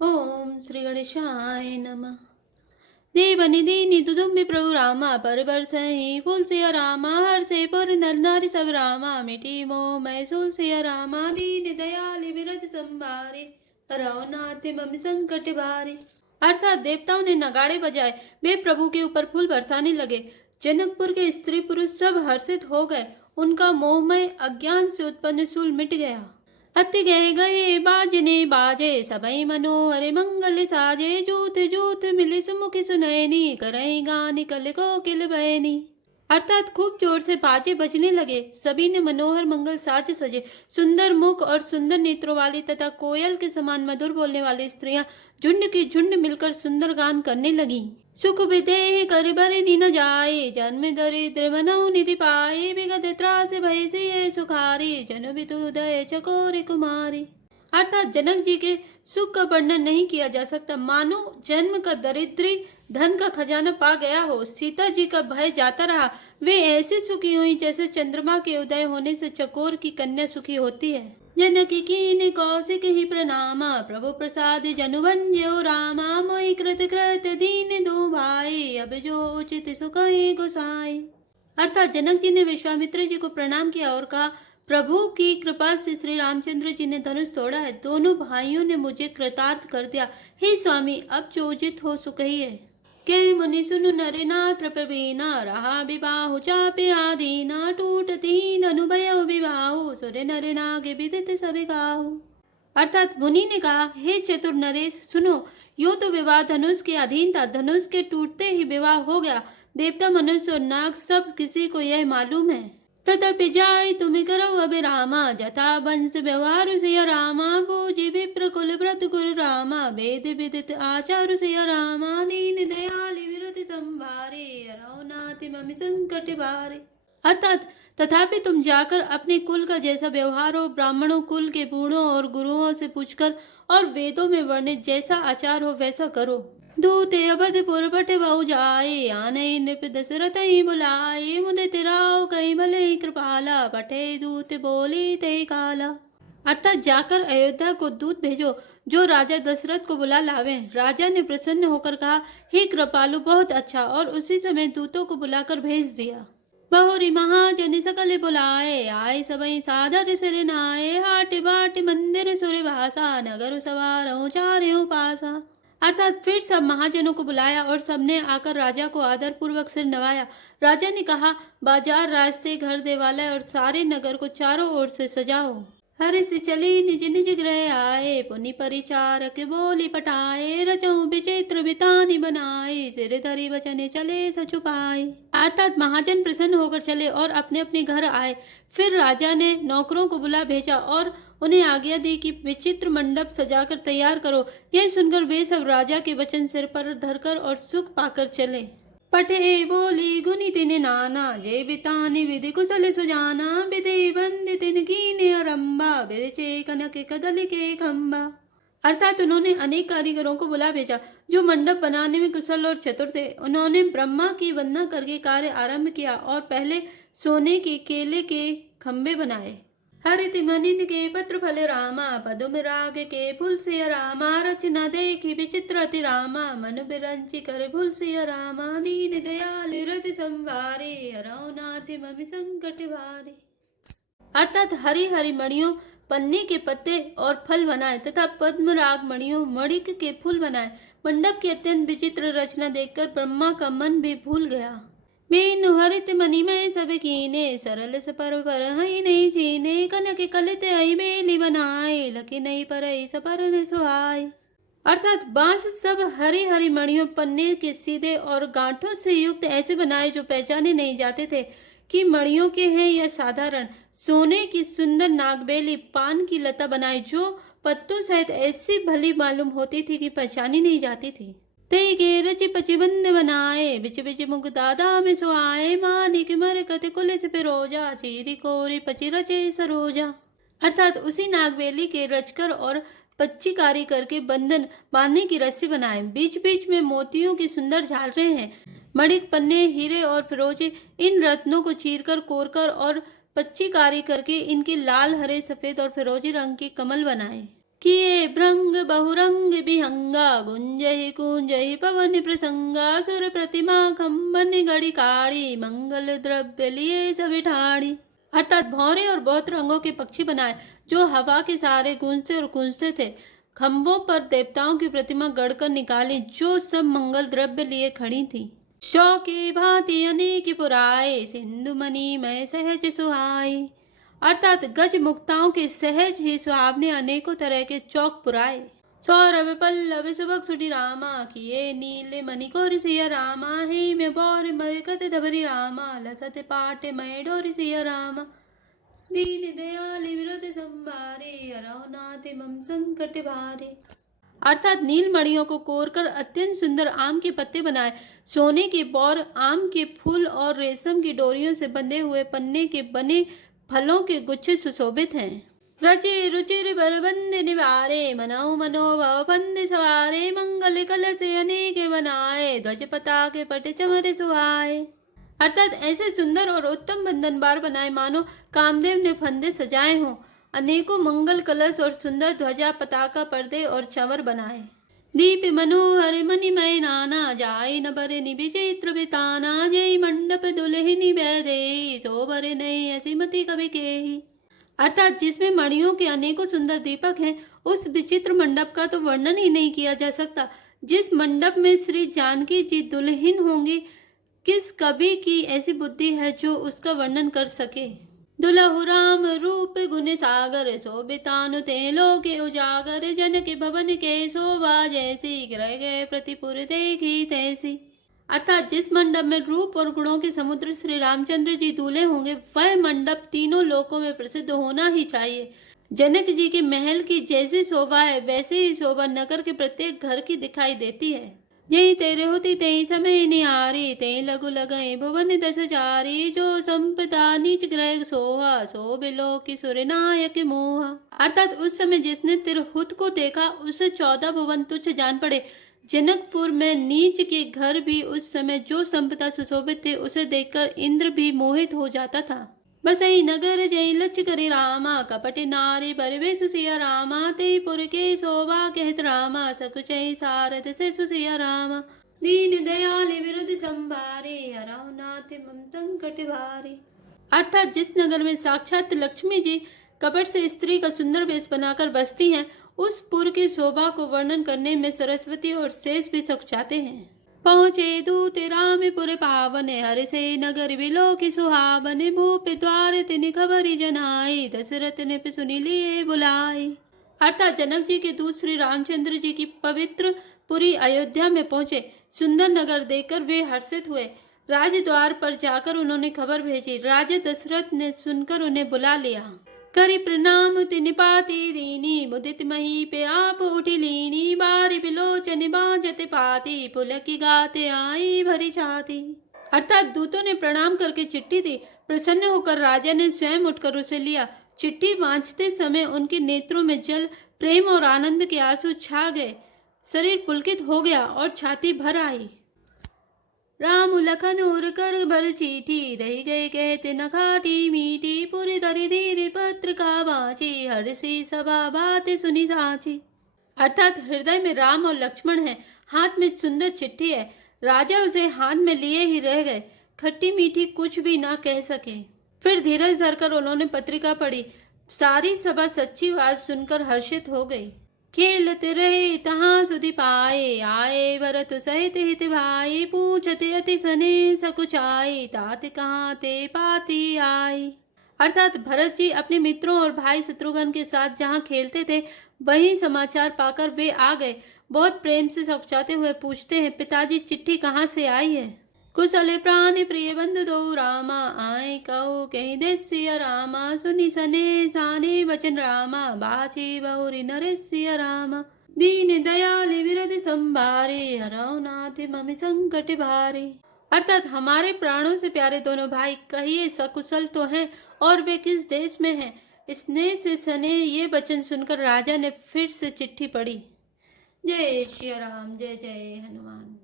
ओम श्री गणेशाय नमः। देव निधि निधु तुम्बि प्रभु रामा पर बरसहि फूल सिया रामा हर से पर नर नारी सब रामा मिटी मोह मैसूल सिया रामा दीन दयाल बिरद संभारे रघुनाथ मम संकट भारे। अर्थात देवताओं ने नगाड़े बजाए, वे प्रभु के ऊपर फूल बरसाने लगे। जनकपुर के स्त्री पुरुष सब हर्षित हो गए, उनका मोहमय अज्ञान से उत्पन्न शूल मिट गया। अति गए गए बाजने बाजे सबई मनोहर मंगल साजे जूथ जूथ मिले सुमुखी सुनैनी करई गान कल कोकिल बहनी। अर्थात खूब जोर से बाजे बजने लगे, सभी ने मनोहर मंगल साज सजे। सुंदर मुख और सुंदर नेत्रों वाली तथा कोयल के समान मधुर बोलने वाली स्त्रियां झुंड की झुंड मिलकर सुंदर गान करने लगी। सुख विदेह कर बरे न जाए जन्म दरिद्र मनौ निधि पाए विगत त्रास भय से सुखारी जन बितुदय चकोरी कुमारी। अर्थात जनक जी के सुख का वर्णन नहीं किया जा सकता, मानो जन्म का दरिद्री धन का खजाना पा गया हो। सीता जी का भय जाता रहा, वे ऐसी सुखी हुई जैसे चंद्रमा के उदय होने से चकोर की कन्या सुखी होती है। जनकी कीन कौशिक ही प्रणामा प्रभु प्रसाद जनु वंद्यो रामा मोहि कृत कृत दीन दो भाई अब जो उचित सुख गोसाई। अर्थात जनक जी ने विश्वामित्र जी को प्रणाम किया और कहा, प्रभु की कृपा से श्री रामचंद्र जी ने धनुष तोड़ा है, दोनों भाइयों ने मुझे कृतार्थ कर दिया। हे स्वामी, अब जो उचित हो सो कहिए। के मुनि सुनु नरे नाथ प्रवीणा रहा विबाहु चापे आदीना टूटती धनु भयो विबाहु सुर नरे नागे विदित सभी गाहु। अर्थात मुनि ने कहा, हे चतुर नरेश सुनो, यो तो विवाह धनुष के अधीन था, धनुष के टूटते ही विवाह हो गया। देवता मनुष्य और नाग सब किसी को यह मालूम है। तदपि जाय तुम करो अबे रामा जथा वंश व्यवहार सिया रामा पूजी विप्र कुल व्रत गुरु रामा वेद विदित आचार सिया रामा दीन दयाल विरत संभारे रघुनाथ मम संकट भारे। अर्थात तथापि तुम जाकर अपने कुल का जैसा व्यवहार हो ब्राह्मणों कुल के बूढ़ों और गुरुओं से पूछकर और वेदों में वर्णित जैसा आचार हो वैसा करो। दूते अवधपुर पट बहु जाए आने नृप दशरथ ही बुलाए मुदित राव कहीं भले ही कृपाला पटे दूत बोले ते काला। अर्थात जाकर अयोध्या को दूत भेजो जो राजा दशरथ को बुला लावे। राजा ने प्रसन्न होकर कहा, हे कृपालु, बहुत अच्छा, और उसी समय दूतों को बुलाकर भेज दिया। बहुरी महाजन सकल बुलाए आए सबई सादर सिर नाए हाट बाट मंदिर सुर भाषा नगर सवार चारे पासा। अर्थात फिर सब महाजनों को बुलाया और सबने आकर राजा को आदर पूर्वक सिर नवाया। राजा ने कहा, बाजार रास्ते घर देवालय और सारे नगर को चारों ओर से सजाओ। हरि से चले निज निज गृह आए पुनि परिचारक बोली पटाए रचऊ विचित्र बितानी बनाए सिर धरी बचने चले सचुपाए। अर्थात महाजन प्रसन्न होकर चले और अपने अपने घर आए। फिर राजा ने नौकरों को बुला भेजा और उन्हें आज्ञा दी कि विचित्र मंडप सजाकर तैयार करो। यह सुनकर वे सब राजा के वचन सिर पर धरकर और सुख पाकर चले। पठे बोली गुनी तिन नाना जय बितानी विधि कुशल सुजाना विधि बंद तिन कीने अरंबा बिरचे कनक कदल के खंबा। अर्थात उन्होंने अनेक कारीगरों को बुला भेजा जो मंडप बनाने में कुशल और चतुर थे। उन्होंने ब्रह्मा की वंदना करके कार्य आरंभ किया और पहले सोने के केले के खंबे बनाए। हरित मनिन के पत्र फल रामा पदुम राग के फूल से रामा रचना देखी विचित्र अति रामा मनु बिरंची कर फूल से रामा दीन दयाल हृदय संवारे रघुनाथ मम संकट भारे। अर्थात हरी हरी मणियों पन्ने के पत्ते और फल बनाए तथा पद्म राग मणियों मणिक के फूल बनाए। मंडप की अत्यंत विचित्र रचना देखकर ब्रह्मा का मन भी भूल गया। मीनु हरित मणि में सब कीने सरल सपर पर हई नहीं चीने कनक कलित आई बेली बनाए लकी नहीं पर सपर ने सुहाए। अर्थात बांस सब हरी हरी मणियों पन्ने के सीधे और गांठों से युक्त ऐसे बनाए जो पहचाने नहीं जाते थे कि मणियों के हैं या साधारण। सोने की सुंदर नागबेली पान की लता बनाई जो पत्तों सहित ऐसी भली मालूम होती थी कि पहचानी नहीं जाती थी। ते के रचि पचि बंद बनाए बिच बिच मुख दादा में सुहाए मानिक मर कति कुल से पिरोजा चीरी कोरी पचि रचे सरोजा। अर्थात उसी नागबेली के रचकर और पच्चीकारी करके बंधन बांधने की रस्सी बनाए। बीच बीच में मोतियों की सुंदर झालरें हैं। मणिक पन्ने हीरे और फिरोजे इन रत्नों को चीरकर कोरकर और पच्चीकारी करके इनके लाल हरे सफेद और फिरोजी रंग के कमल बनाए। किए भृंग बहुरंग विहंगा, गुंजहि कुंजहि पवन प्रसंगा, सुर प्रतिमा खम्बन गढ़ी काढ़ी, मंगल द्रव्य लिए सभी ठाड़ी। अर्थात भौरे और बहुत रंगों के पक्षी बनाए जो हवा के सहारे गूंजते और गूंजते थे। खम्भों पर देवताओं की प्रतिमा गढ़कर निकाली जो सब मंगल द्रव्य लिए खड़ी थी। शौकी भांति अनेक पुराए, सिंधु मणि मैं सहज सुहाई। अर्थात गज मुक्ताओं के सहज ही सुहावने अनेकों तरह के चौक पुराए। सौरभ पल्लव सुभग सुटी रामा, किए नील मणि कोर सिया रामा, हे में बौर मरकत धवरी रामा, लसत पाट मैं डोरी सिया रामा। दीन दयाल विरद संभारे, हरौ नाथ मम संकट भारे। अर्थात नील मणियों को कोरकर अत्यंत सुंदर आम के पत्ते बनाए, सोने के बौर, आम के फूल और रेशम की डोरियों से बंधे हुए पन्ने के बने फलों के गुच्छे सुशोभित हैं। रचि रुचिर बरबंद निवारे, मनो मनोभाव फंद सवारे, मंगल कलश अनेक बनाए, ध्वज पताके पट चमर सुहाए। अर्थात ऐसे सुंदर और उत्तम बंधनबार बनाए मानो कामदेव ने फंदे सजाए हों। अनेकों मंगल कलश और सुंदर ध्वजा पताका पर्दे और चंवर बनाए। दीप मनोहर मणिमय नाना, जाय न बर विचित्र बिताना, जय मंडप दुल्हनी बैदे, सो बर नहीं ऐसी मति कभी केही। अर्थात जिसमें मणियों के अनेकों सुंदर दीपक हैं, उस विचित्र मंडप का तो वर्णन ही नहीं किया जा सकता। जिस मंडप में श्री जानकी जी दुल्हन होंगी, किस कवि की ऐसी बुद्धि है जो उसका वर्णन कर सके। दुलहु राम रूप गुण सागर, शोभितानु ते लोके उजागर, जनक भवन के शोभा जैसी, ग्रह गए प्रतिपुर देखी तैसी। अर्थात जिस मंडप में रूप और गुणों के समुद्र श्री रामचंद्र जी दूल्हे होंगे, वह मंडप तीनों लोकों में प्रसिद्ध होना ही चाहिए। जनक जी के महल की जैसी शोभा है, वैसे ही शोभा नगर के प्रत्येक घर की दिखाई देती है। जय तेरे होती तय समय निहारी, तय लगु लगई भुवन दस चारी, जो संपदा नीच ग्रह सोहा, सो बिलो की सुर नायक मोहा। अर्थात उस समय जिसने तिरहुत को देखा, उसे 14 भुवन तुच्छ जान पड़े। जनकपुर में नीच के घर भी उस समय जो संपदा सुशोभित थे, उसे देखकर इंद्र भी मोहित हो जाता था। बसई नगर जय लच करी रामा, कपट नारी बरवे सुसिया रामा, ते पुर के शोभा कहत रामा, सकुचय सारद से सुसिया रामा। दीन दयाल विरुद्ध संभारे, हरौ नाथ मम संकट भारे। अर्थात जिस नगर में साक्षात लक्ष्मी जी कपट से स्त्री का सुंदर वेश बनाकर बसती हैं, उस पुर की शोभा को वर्णन करने में सरस्वती और शेष भी सकुचाते हैं। पहुँचे दूत रामपुर पावन, हर से नगर बिलो की सुहावन, भूप द्वार तिन खबरी जनाई, दशरथ ने सुनी लिए बुलाई। अर्थात जनक जी के दूत श्री रामचंद्र जी की पवित्र पुरी अयोध्या में पहुँचे। सुंदर नगर देखकर वे हर्षित हुए। राजद्वार पर जाकर उन्होंने खबर भेजी। राजा दशरथ ने सुनकर उन्हें बुला लिया। करी प्रणाम तिन पाती दीनी, मुदित मही पे आप उठी लीनी, बारी बिलोचन बाजत पाती, पुलकी गाते आई भरी छाती। अर्थात दूतों ने प्रणाम करके चिट्ठी दी। प्रसन्न होकर राजा ने स्वयं उठकर उसे लिया। चिट्ठी बांचते समय उनके नेत्रों में जल, प्रेम और आनंद के आंसू छा गए। शरीर पुलकित हो गया और छाती भर आई। राम लखन उर कर भर चीठी, रही गए कहते न खाटी मीठी, पूरी दरी धीरे पत्र का बाची, हर्षी सभा बात सुनी साची। अर्थात हृदय में राम और लक्ष्मण है, हाथ में सुंदर चिट्ठी है। राजा उसे हाथ में लिए ही रह गए, खट्टी मीठी कुछ भी ना कह सके। फिर धीरज धरकर उन्होंने पत्रिका पढ़ी। सारी सभा सच्ची बात सुनकर हर्षित हो गई। खेलते रहे तहाँ सुधि पाए, आए भरत सहित हित भाई, पूछते अति सने सकुचाई, तात कहाँ ते पाती आई। अर्थात भरत जी अपने मित्रों और भाई शत्रुघ्न के साथ जहाँ खेलते थे, वही समाचार पाकर वे आ गए। बहुत प्रेम से सकुचाते हुए पूछते हैं, पिताजी चिट्ठी कहाँ से आई है। कुशल प्राण प्रिय बंधु दो रामा, आए कहो कहीं देसिया रामा, सुनी सने साने वचन रामा, बाची बहुरी नरेसिया रामा। दीन दयाल विरद संभारे, हरौ नाथ मम संकट भारे। अर्थात हमारे प्राणों से प्यारे दोनों भाई कहिए सकुशल तो हैं, और वे किस देश में हैं। स्नेह से सने ये वचन सुनकर राजा ने फिर से चिट्ठी पढ़ी। जय श्री राम, जय जय हनुमान।